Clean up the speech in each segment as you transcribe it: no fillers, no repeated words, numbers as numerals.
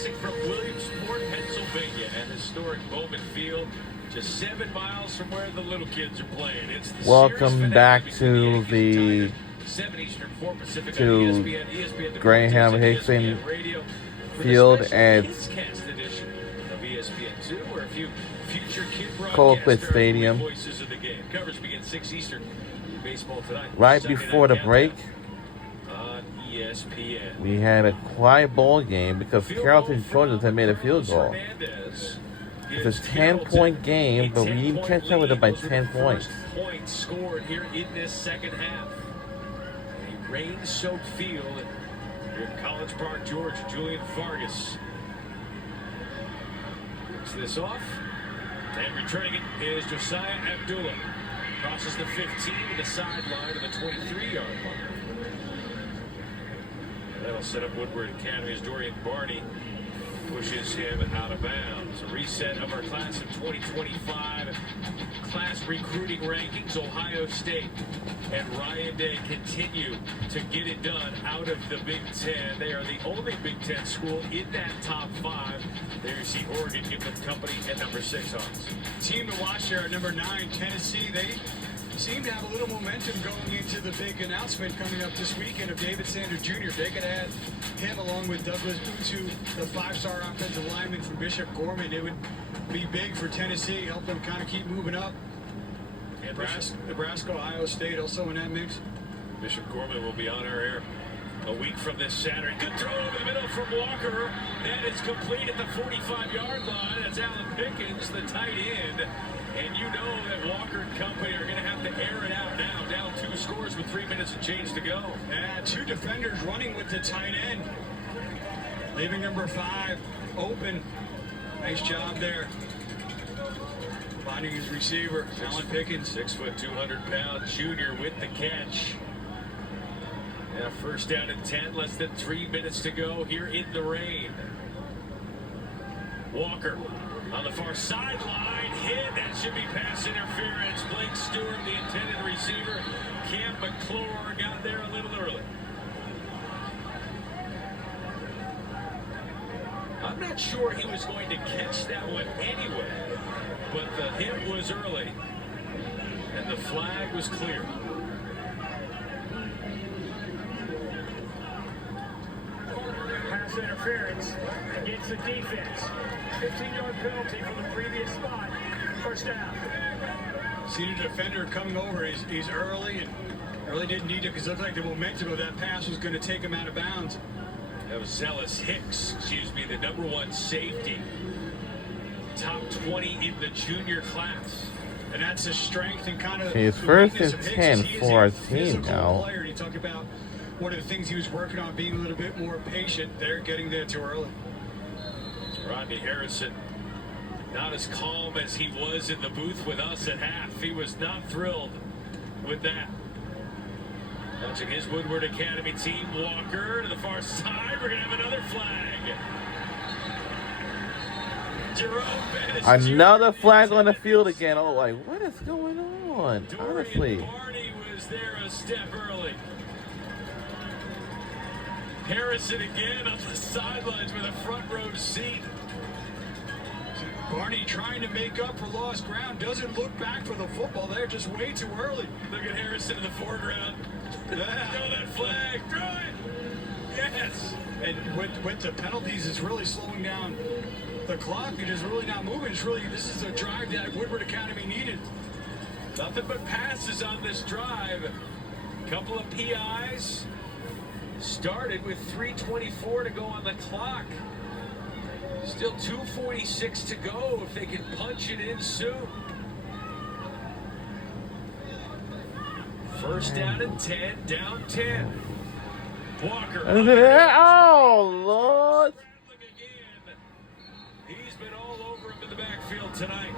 classic from Williamsport, Pennsylvania, at historic Bowman Field, just 7 miles from where the little kids are playing. It's the welcome back to the 7 Eastern, 4 Pacific, to ESPN Graham Hickson Field at Colquitt Stadium. Coverage begins 6 Eastern. Baseball tonight. Right before the break, on ESPN. we had a quiet ball game because Carrollton Trojans had made a field goal. It's a 10-point game, but we need to catch up with it by 10 points. Points scored here in this second half. A rain-soaked field here in College Park, Georgia. Julian Vargas picks this off. And returning it is Josiah Abdullah. Crosses the 15 to the sideline of the 23-yard line. That'll set up Woodward Academy as Dorian Barney pushes him out of bounds. A reset of our class of 2025 class recruiting rankings. Ohio State and Ryan Day continue to get it done out of the Big Ten. They are the only Big Ten school in that top 5. There you see Oregon give them company at number 6. Team to watch there at number 9, Tennessee. They seem to have a little momentum going into the big announcement coming up this weekend of David Sanders Jr. If they could add him along with Douglas Utu, the 5-star offensive lineman from Bishop Gorman, it would be big for Tennessee, help them kind of keep moving up. Nebraska, Ohio State also in that mix. Bishop Gorman will be on our air a week from this Saturday. Good throw over the middle from Walker. That is complete at the 45-yard line. That's Alan Pickens, the tight end. And you know that Walker and company are going to have to air it out now. Down 2 scores with 3 minutes and change to go. Yeah, 2 defenders running with the tight end. Leaving number 5 open. Nice job there. Finding his receiver, Alan Pickens. 6 foot, 200-pound junior with the catch. And first down and 10, less than 3 minutes to go here in the rain. Walker on the far sideline, hit. That should be pass interference. Blake Stewart, the intended receiver. Cam McClure got there a little early. I'm not sure he was going to catch that one anyway, but the hit was early, and the flag was clear. Pass interference against the defense. 15-yard penalty from the previous spot. First down. See the defender coming over. He's early and really didn't need it because it looked like the momentum of that pass was going to take him out of bounds. That was Zealous Hicks, the number 1 safety. Top 20 in the junior class. And that's his strength and kind of his first and 10 for our team now. Player. You talk about one of the things he was working on, being a little bit more patient. They're getting there too early. Rodney Harrison, not as calm as he was in the booth with us at half. He was not thrilled with that. Watching his Woodward Academy team. Walker to the far side. We're going to have another flag. Jerome Bettis. Another flag on the field again. Oh, like, what is going on? Honestly. Dorian Barney was there a step early. Harrison again on the sidelines with a front row seat. Barney trying to make up for lost ground. Doesn't look back for the football there. Just way too early. Look at Harrison in the foreground. Throw that flag. Throw it. Yes. And with the penalties, it's really slowing down the clock. It is really not moving. This is a drive that Woodward Academy needed. Nothing but passes on this drive. Couple of PIs. Started with 3:24 to go on the clock. Still 2:46 to go if they can punch it in soon. First down and 10, down 10. Walker. Oh, Lord. He's been all over him in the backfield tonight.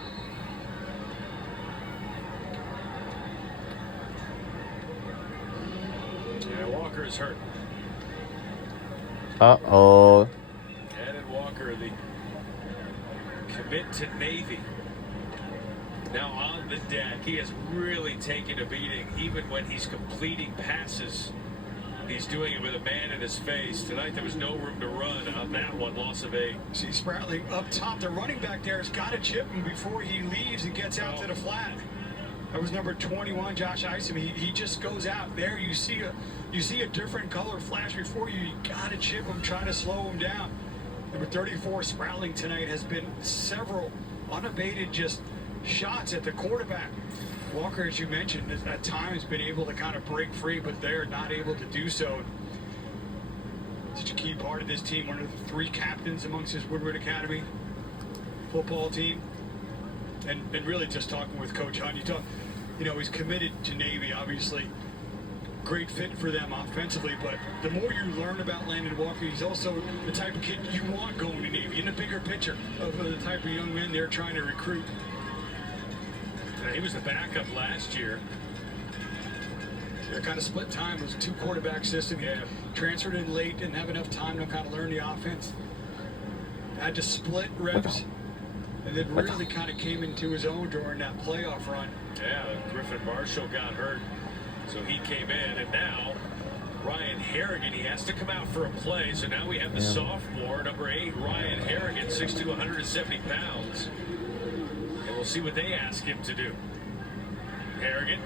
Yeah, Walker is hurt. Uh-oh. Added Walker, the commit to Navy. Now on the deck. He has really taken a beating, even when he's completing passes he's doing it with a man in his face. Tonight there was no room to run on that one. Loss of 8. See Spratling up top. The running back there has got to chip him before he leaves and gets out to the flat. That was number 21, Josh Isom. He just goes out there. You see a different color flash before you. You got to chip him, trying to slow him down. Number 34, Spratling tonight has been several unabated just shots at the quarterback. Walker, as you mentioned, at times been able to kind of break free, but they're not able to do so. Such a key part of this team, one of the 3 captains amongst his Woodward Academy football team. And really just talking with Coach Hunt, he's committed to Navy, obviously. Great fit for them offensively, but the more you learn about Landon Walker, he's also the type of kid you want going to Navy in the bigger picture of the type of young men they're trying to recruit. He was the backup last year. They're kind of split time. It was a 2-quarterback system. He transferred in late, didn't have enough time to kind of learn the offense. Had to split reps, and then really kind of came into his own during that playoff run. Yeah, Griffin Marshall got hurt, so he came in, and now Ryan Harrigan, he has to come out for a play, so now we have the sophomore, number 8, Ryan Harrigan, 6'2", 170 pounds. We'll see what they ask him to do. Harrigan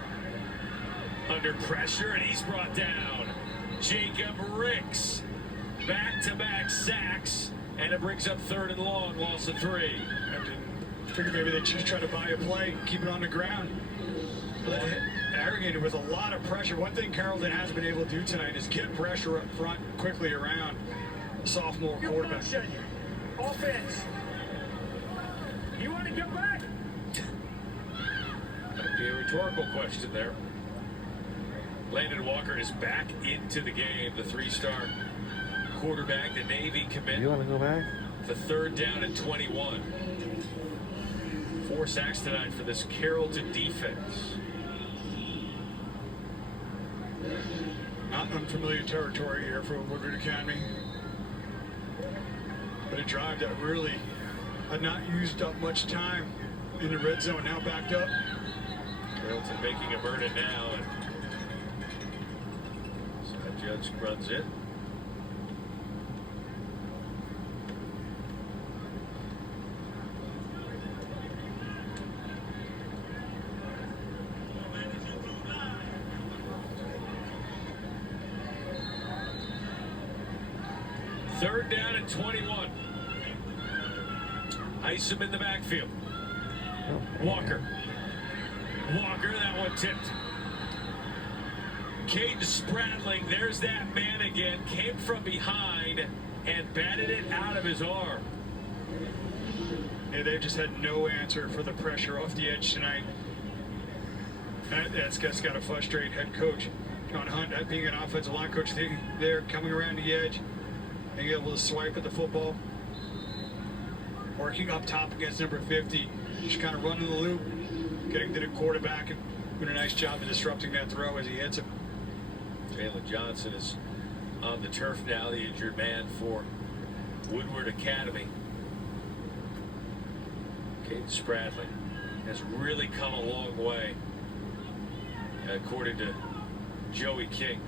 under pressure, and he's brought down. Jacob Ricks, back-to-back sacks, and it brings up 3rd and long, loss of 3. I figured maybe they just try to buy a play, keep it on the ground. But Harrigan with a lot of pressure. One thing Carrollton has been able to do tonight is get pressure up front quickly around the sophomore quarterback. Offense. You want to get back? Might be a rhetorical question there. Landon Walker is back into the game, the 3-star quarterback, the Navy commit. You want to go back? The 3rd down and 21. 4 sacks tonight for this Carrollton defense. Not unfamiliar territory here for Woodward Academy. But a drive that really had not used up much time in the red zone, now backed up. Carrollton making a burden now, and so that Judge runs it. Third down and 21. Isom in the backfield. Walker, that one tipped. Caden Spratling, there's that man again. Came from behind and batted it out of his arm. Yeah, they just had no answer for the pressure off the edge tonight. That's got to frustrate head coach John Hunt, being an offensive line coach. They're coming around the edge and able to swipe at the football. Working up top against number 50, just kind of running the loop, getting to the quarterback and doing a nice job of disrupting that throw as he hits him. Jalen Johnson is on the turf now, the injured man for Woodward Academy. Caden Spratling has really come a long way, according to Joey King.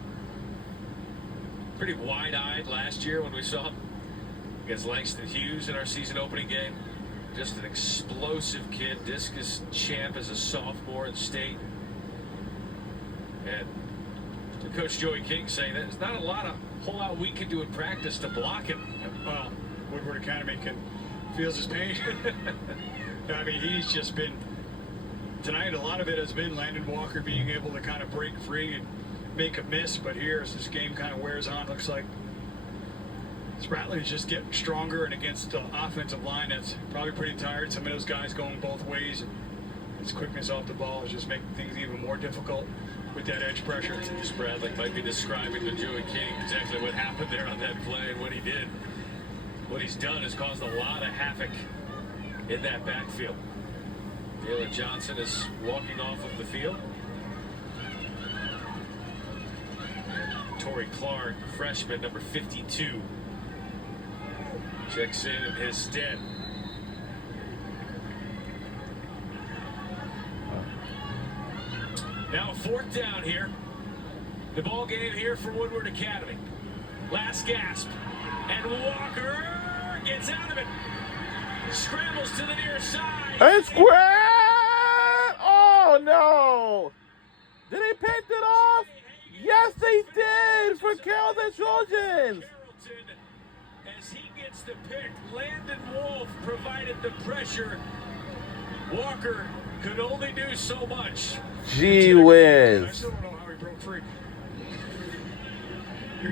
Pretty wide-eyed last year when we saw him against Langston Hughes in our season opening game. Just an explosive kid, discus champ as a sophomore in state. And Coach Joey King saying that there's not a whole lot we can do in practice to block him. Well, Woodward Academy feels his pain. I mean, he's just been, tonight a lot of it has been Landon Walker being able to kind of break free and make a miss, but here as this game kind of wears on, looks like Spratling is just getting stronger, and against the offensive line that's probably pretty tired. Some of those guys going both ways, and his quickness off the ball is just making things even more difficult with that edge pressure. Spratling might be describing to Joey King exactly what happened there on that play and what he did. What he's done has caused a lot of havoc in that backfield. Jalen Johnson is walking off of the field. Torrey Clark, freshman, number 52, checks in his stead. Now 4th down here. The ball game here for Woodward Academy. Last gasp. And Walker gets out of it. Scrambles to the near side. It's square! Oh, no! Did they paint it off? Yes, they did for Carrollton Trojans. Carrollton, as he gets the pick, Landon Wolf provided the pressure. Walker could only do so much. Gee I whiz. still don't know how he broke free.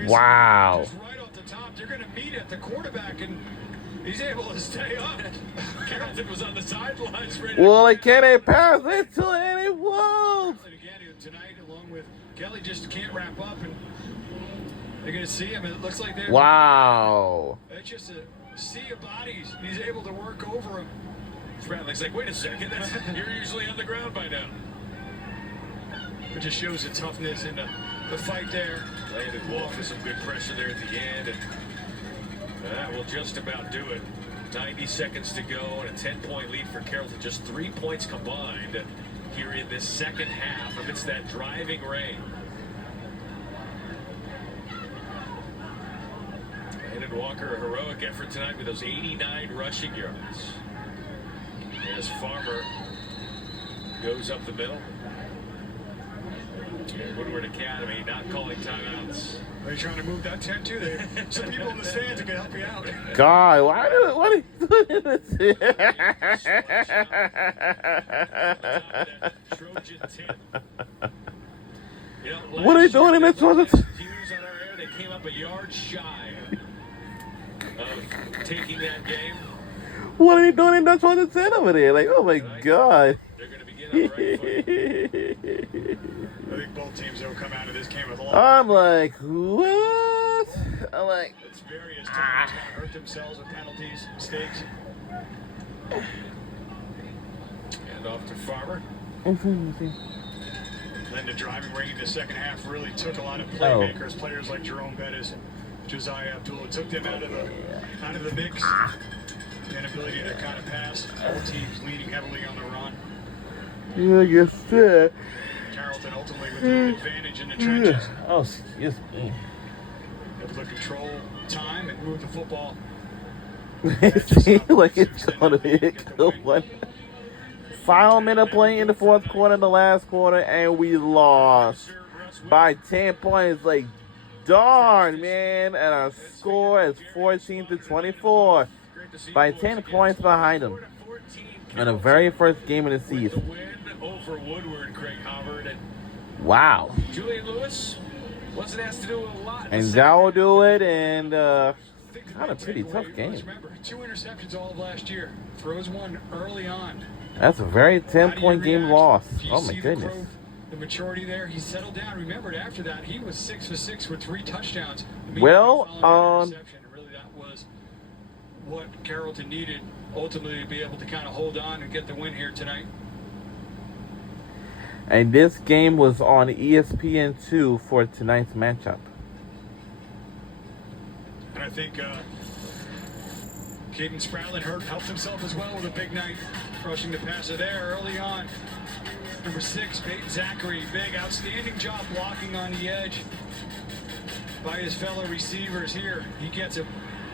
Wow. Just right off the top, they're going to meet at the quarterback, and he's able to stay up. Carrollton was on the sidelines. Well, like, can they pass it to any Wolves? And again, tonight, along with Kelly, just can't wrap up, and they're going to see him. It looks like they're. Wow. It's just a sea of bodies. He's able to work over him. Spratlick's like, wait a second, you're usually on the ground by now. It just shows the toughness in the fight there. Landon Wolf with some good pressure there at the end, and that will just about do it. 90 seconds to go and a 10-point lead for Carrollton. Just 3 points combined here in this second half amidst that driving rain. Landon Walker, a heroic effort tonight with those 89 rushing yards. As Farmer goes up the middle. And Woodward Academy not calling timeouts. Are you trying to move that tent too? There, some people in the stands that can help you out. God, what are you doing this? Trojan 10. You know, What are you doing in this one? Hughes on our air, they came up a yard shy of taking that game. What are you doing in that 10 over there? Like, oh my God. They're going to begin on the right foot. I think both teams will come out of this game with a lot. I'm like, what? I'm like, It's various times kind of hurt themselves with penalties, mistakes. And off to Farmer. Then the driving range in the second half really took a lot of playmakers, players like Jerome Bettis, Josiah Abdullah, took them out of the mix. The inability to kind of pass. Both teams leaning heavily on the run. yeah, I guess that. Carrollton ultimately with the advantage in the trenches. Oh, excuse me. Able to control time and move the football. It seems like it's going to be a good one. Final minute play in the fourth quarter, the last quarter, and we lost by 10 points. Like, darn, man. And our score is 14-24. By 10 points behind them in the very first game of the season. Win over Woodward, Craig Howard, and Wow. Julian Lewis wasn't asked to do a lot. And Zhao will do it, and not a pretty tough game. Remember, 2 interceptions all of last year. Throws one early on. That's a very 10-point game loss. Oh my goodness. The maturity there, he settled down. Remember, after that, he was 6 for 6 with 3 touchdowns. Well, Really, that was what Carrollton needed ultimately to be able to kind of hold on and get the win here tonight. and this game was on ESPN2 for tonight's matchup. And I think Caden Spradlin helped himself as well with a big night, rushing the passer there early on. Number 6, Peyton Zachary, big, outstanding job blocking on the edge by his fellow receivers here. He gets a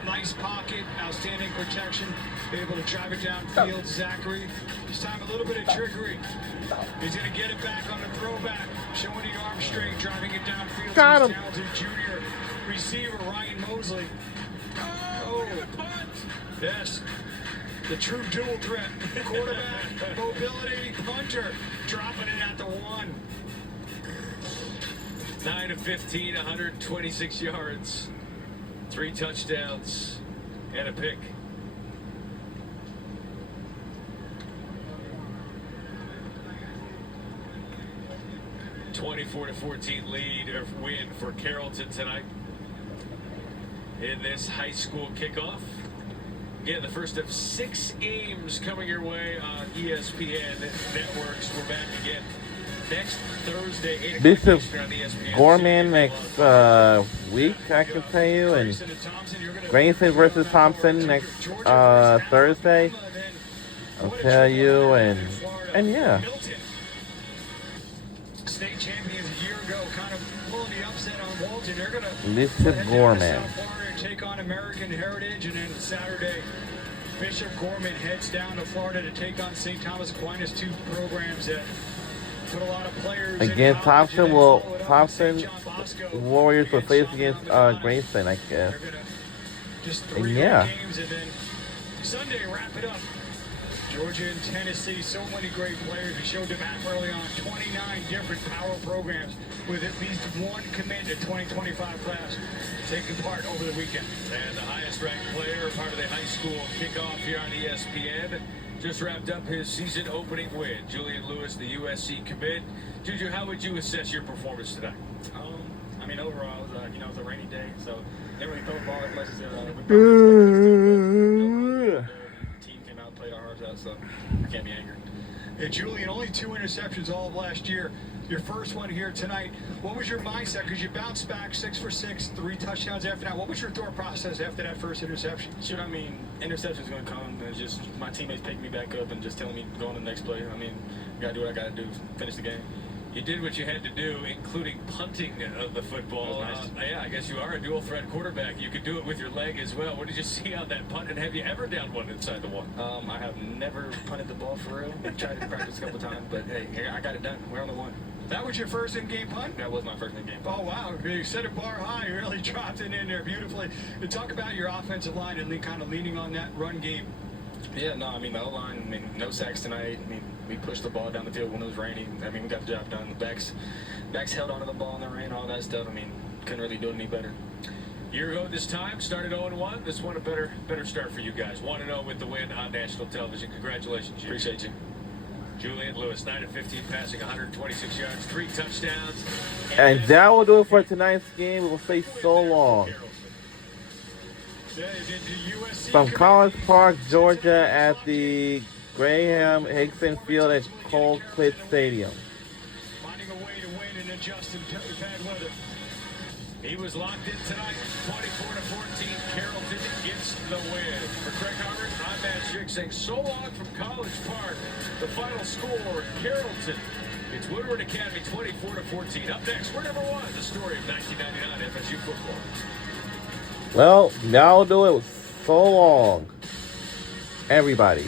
nice pocket, outstanding protection, able to drive it downfield. Zachary, this time a little bit of trickery. He's going to get it back on the throwback, showing the arm strength, driving it downfield. Got him. Talented junior receiver Ryan Mosley. Oh, yes. The true dual threat. Quarterback, mobility, punter, dropping it at the 1. 9 of 15, 126 yards, 3 touchdowns, and a pick. (24-14) lead or win for Carrollton tonight in this high school kickoff. Again, the first of 6 games coming your way on ESPN networks. We're back again next Thursday, 8 o'clock This is Eastern on ESPN. Gorman next week, I can tell you, and Grayson versus Thompson next Thursday. I'll tell you, and yeah. State champions a year ago, kind of pulling the Bishop Head down to Gorman. South Florida to take on American Heritage, and then Saturday, Bishop Gorman heads down to Florida to take on St. Thomas Aquinas, two programs that put a lot of players Against in college, and then followed up with Thompson St. John Bosco Warriors will face against St. John Grayson, I guess. They're gonna just 3 Yeah. games, and then Sunday wrap it up. Georgia and Tennessee, so many great players. We showed the map early on. 29 different power programs with at least one committed 2025 class taking part over the weekend. And the highest ranked player, part of the high school kickoff here on ESPN, just wrapped up his season opening win. Julian Lewis, the USC commit. Juju, how would you assess your performance today? I mean, overall, it was a rainy day, so didn't really throw the ball as much as we probably the team came out and played our hearts out, so I can't be angry. Hey, Julian, only 2 interceptions all of last year. Your first one here tonight. What was your mindset? Because you bounced back 6 for 6, 3 touchdowns after that. What was your thought process after that first interception? Shoot, I mean, interception's going to come, and it's just my teammates picking me back up and just telling me to go on the next play. I mean, got to do what I got to do, finish the game. You did what you had to do, including punting the football. That was nice. Yeah, I guess you are a dual threat quarterback. You could do it with your leg as well. What did you see on that punt? And have you ever downed one inside the one? I have never punted the ball for real. I've tried to practice a couple times, but hey, I got it done. We're on the one. That was your first in-game punt? That was my first in-game punt. Oh, wow. You set a bar high. You really dropped it in there beautifully. And talk about your offensive line and kind of leaning on that run game. Yeah, no, I mean, the O-line, I mean, no sacks tonight. I mean, we pushed the ball down the field when it was raining. I mean, we got the job done. The backs held onto the ball in the rain, all that stuff. I mean, couldn't really do it any better. Year ago this time, started 0-1. This one a better start for you guys. 1-0 with the win on national television. Congratulations, Jim. Appreciate you. Julian Lewis, 9 of 15 passing, 126 yards, 3 touchdowns. And that will do it for tonight's game. We'll say so long. From College Park, Georgia, at the Graham Hickson Field at Colquitt Stadium. Finding a way to win and adjust in bad weather. He was locked in tonight, 24-14. Carrollton gets the win. For Craig Hubbard, I'm Matt Schick saying so long from College Park. The final score, Carrollton. It's Woodward Academy 24-14. Up next, we're number 1, the story of 1999 FSU football. Well, now we'll do it. So long, everybody.